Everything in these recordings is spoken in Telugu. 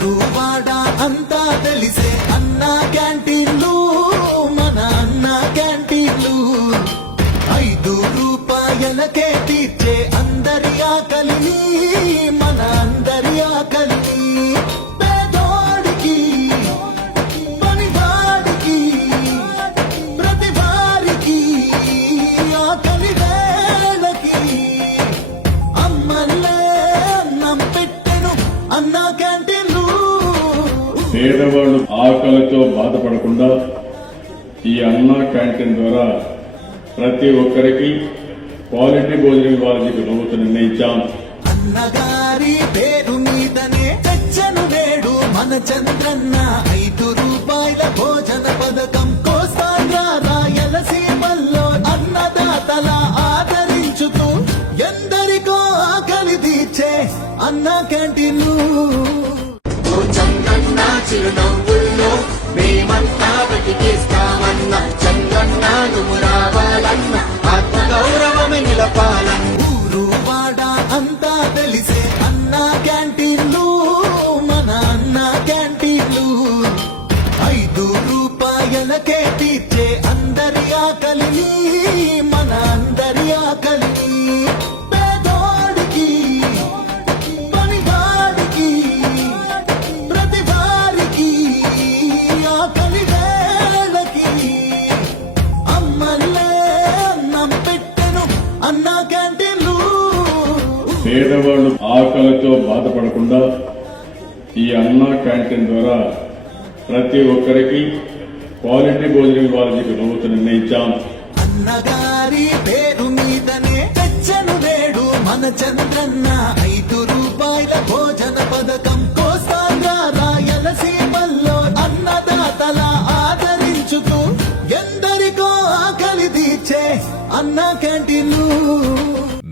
ఊరు వాడ అంతా తెలిసే అన్న క్యాంటీన్లు మన అన్న క్యాంటీన్లు. ఐదు రూపాయలకే తీర్చే అందరి ఆకలిని మన అందరి ఆకలిని. పేదోడికి పనివాడికి ప్రతి వారికి ఆకలి వేళకి అమ్మల్లే అన్నం పెట్టెను అన్న పేదవాళ్ళు ఆకలితో బాధపడకుండా ఈ అన్నా క్యాంటీన్ ద్వారా ప్రతి ఒక్కరికి క్వాలిటీ భోజనం ఇవ్వాలని ప్రభుత్వం నిర్ణయించాం. అన్నగారి పేరు మీదనే చచ్చను వేడు. మన చంద్రన్న ఐదు రూపాయల భోజన పథకం కోస్తాంధ్ర అన్నదాతల ఆదరించుతూ ఎందరికో ఆకలి తీర్చే అన్న క్యాంటీన్లు. నవ్వుల్లో మేమంతా మేమంతా బతికేస్తామన్న చంద్రన్న నువ్వు రావాలన్న ఆత్మగౌరవమే నిలపాలన్న పేదవాళ్ళు ఆకలితో బాధపడకుండా ఈ అన్న క్యాంటీన్ ద్వారా ప్రతి ఒక్కరికి క్వాలిటీ భోజనం ఇవ్వాలని ప్రభుత్వం నిర్ణయించాం. అన్నగారి పేరు మీదనే తెచ్చను నేడు మన చంద్రన్న ఐదు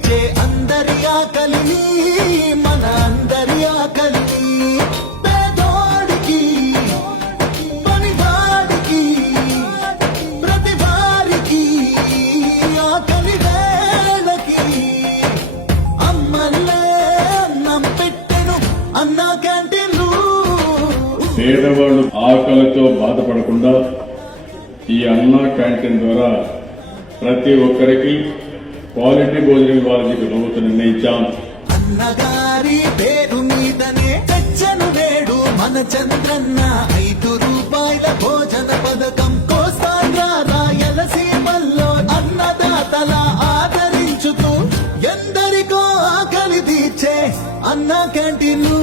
తీర్చే అందరి ఆకలిని మన అందరి ఆకలిని పేదోడికి పనివాడికి ప్రతి వారికి ఆకలి వేళకి అమ్మల్లే అన్నం పెట్టెను అన్న క్యాంటీన్లు. పేదవాళ్ళు ఆకలితో బాధపడకుండా ఈ అన్నా క్యాంటీన్ ద్వారా ప్రతి ఒక్కరికి క్వాలిటీ భోజనం ఇవ్వాలని ప్రభుత్వం నిర్ణయించాం. అన్నగారి పేరు మీదనే తెచ్చను నేడు మన చంద్రన్న ఐదు రూపాయల భోజన పథకం కోస్తాంధ్ర ఎలసీమల్లో అన్నదాతల ఆదరించుతూ ఎందరికో ఆకలి తీర్చే అన్న క్యాంటీన్లు.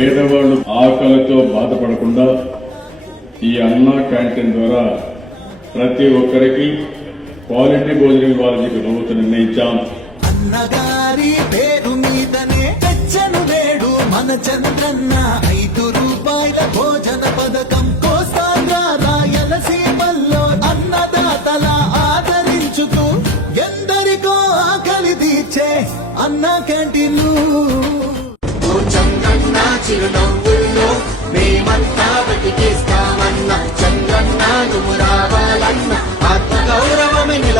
పేదవాళ్ళు ఆకలితో బాధపడకుండా ఈ అన్న క్యాంటీన్ ద్వారా ప్రతి ఒక్కరికి క్వాలిటీ భోజనం ఇవ్వాలని ప్రభుత్వం నిర్ణయించాం. అన్నగారి పేరు మీదనే తెచ్చను వేడు మన చంద్రన్న చంద్రన్న చిరునవ్వుల్లో మేమంతా బతికేస్తామన్న చంద్రన్న నువ్వు రావాలన్న ఆత్మగౌరవమే